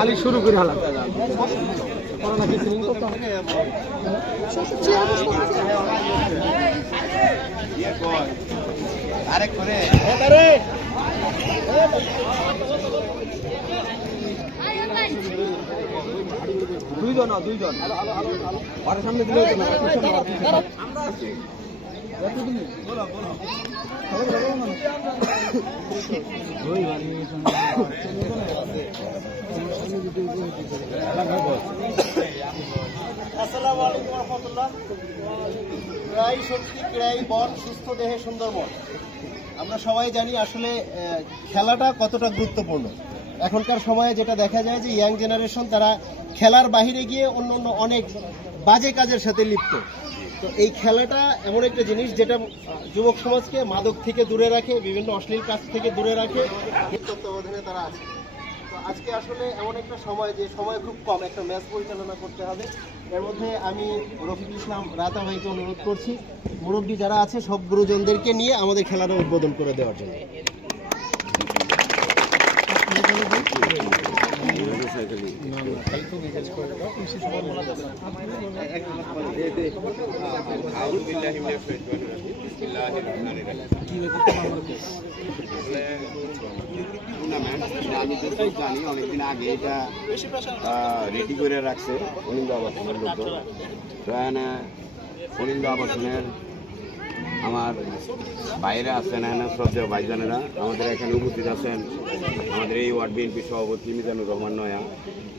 আলী শুরু করে হলাম আরেক করে দুইজন সামনে দিলে আমরা আছি আসসালামু আলাইকুম রহমতুল্লাহ। প্রায় শক্তি প্রায় বন, সুস্থ দেহে সুন্দর মন। আমরা সবাই জানি আসলে খেলাটা কতটা গুরুত্বপূর্ণ। এখনকার সময়ে যেটা দেখা যায় যে ইয়াং জেনারেশন তারা খেলার বাহিরে গিয়ে অন্য অন্য অনেক বাজে কাজের সাথে লিপ্ত। তো এই খেলাটা এমন একটা জিনিস যেটা যুবক সমাজকে মাদক থেকে দূরে রাখে, বিভিন্ন অশ্লীল কাজ থেকে দূরে রাখে, তত্ত্বাবধানে তারা আছে। তো আজকে আসলে এমন একটা সময় যে সময় খুব কম, একটা ম্যাচ পরিচালনা করতে হবে। এর মধ্যে আমি রফিকুল ইসলাম রাতা ভাইকে অনুরোধ করছি মুরব্বী যারা আছে সব গুরুজনদেরকে নিয়ে আমাদের খেলাটা উদ্বোধন করে দেওয়ার জন্য। আমি যতটুকু জানি অনেকদিন আগে এটা রেডি করে রাখছে অনিন্দ আবাসনের লোক। অনিন্দ আবাসনের আমার বাইরে আছেন শ্রদ্ধেয় ভাইজানেরা, আমাদের এখানে উপস্থিত আছেন আমাদের এই ওয়ার্ড বিএনপি সভাপতি মিজানুর রহমান নয়া,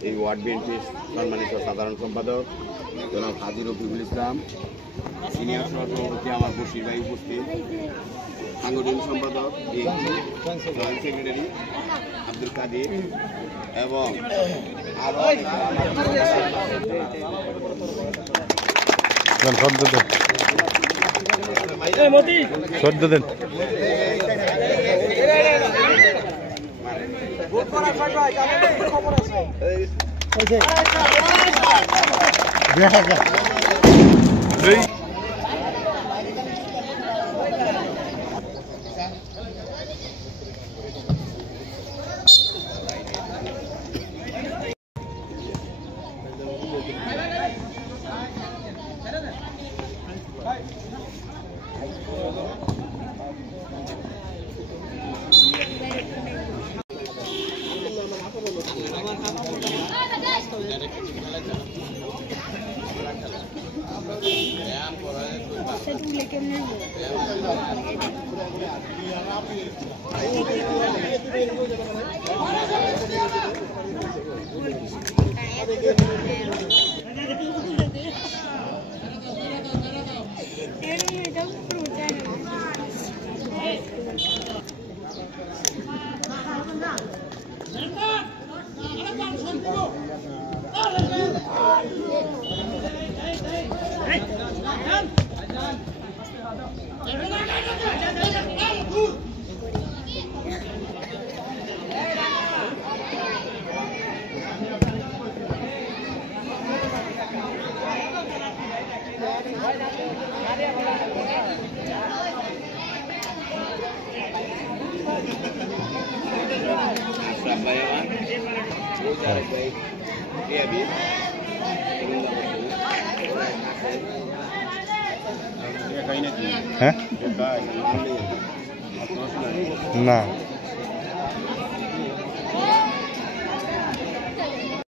এই ওয়ার্ড বিএনপির সম্মানিত সাধারণ সম্পাদক জনাব হাজি রফিকুল ইসলাম, সিনিয়র সহসভাপতি আমার বশির ভাই উপস্থিত, সাংগঠনিক সম্পাদক জয়েন্ট সেক্রেটারি আব্দুল কাদির এবং আরো সদ্য দেন হ্যাঁ না